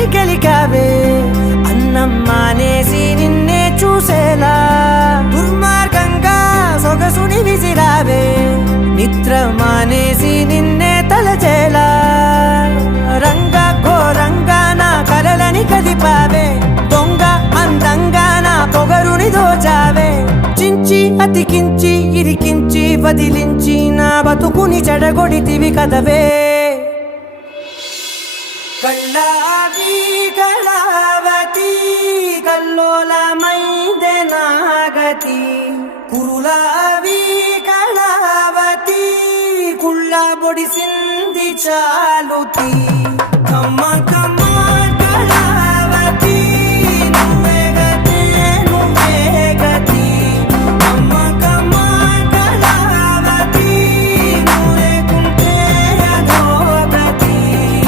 కలని గెలికావే అన్నం మానేసి నిన్నే చూసేలా దుర్మార్గంగా సొగసుని విసిరావే నిద్ర మానేసి నిన్నే తలచేలా రంగా ఘోరంగా నా కలలని కదిపావే దొంగ అందంగా నా పొగరుని దోచావే చించి అతికించి ఇరికించి వదిలించి నా బతుకుని చెడగొడితివి కదవే కళ్ళావి కళావతి కల్లోలమైందే నాగతి కురులావి కళావతి కుళ్ళ బొడిసింది చాలుతి